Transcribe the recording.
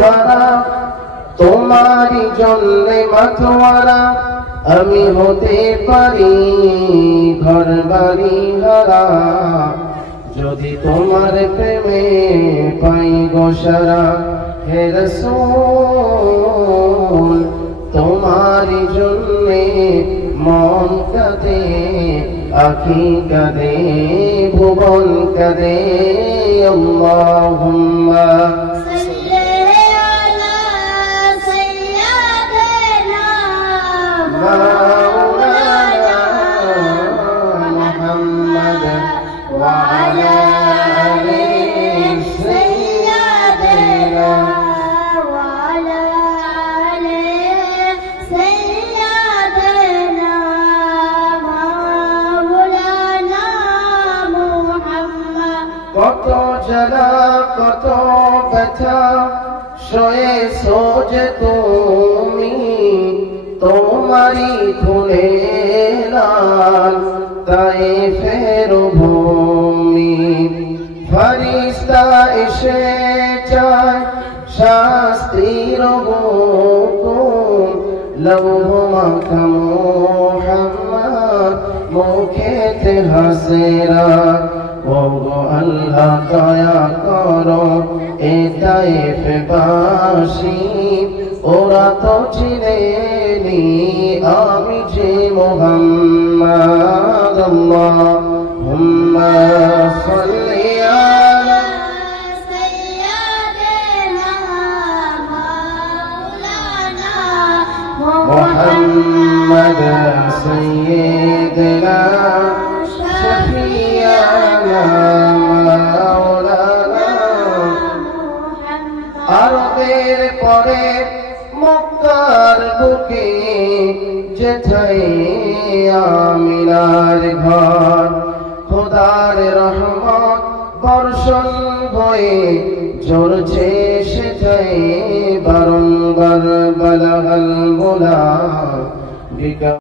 ধারা তোমারই জন্যে মাতোয়ারা আমি হতে পারি ঘর বাড়ি হারা যদি তোমার প্রেমে পাই গো সারা হে রাসূল তোমারই জন্যে মন কাঁদে আঁখি কাঁদে ভুবন কাঁদে আল্লাহুম্মা কত জ্বালা কত ব্যথা সয়েছো যে তুমি তোমারই খুনে লাল তায়েফের ভূমি ফেরেশতা এসে চায় শাস্তির হুকুম লৌহ মাখা মুহাম্মদ মুখেতে হাসেরা ওগো আল্লাহ দয়া করো এ তায়েফবাসী ওরা তো চিনেনি আমি যে মুহাম্মদ আল্লাহুম্মা সাল্লি আলা সাইয়্যিদিনা মাওলানা মুহাম্মদ সাইয়্যিদিনা আরবের পরে মক্কার বুকে যেথায় আমিনার ঘর খোদার রহমত বর্ষণ হয়ে ঝরছে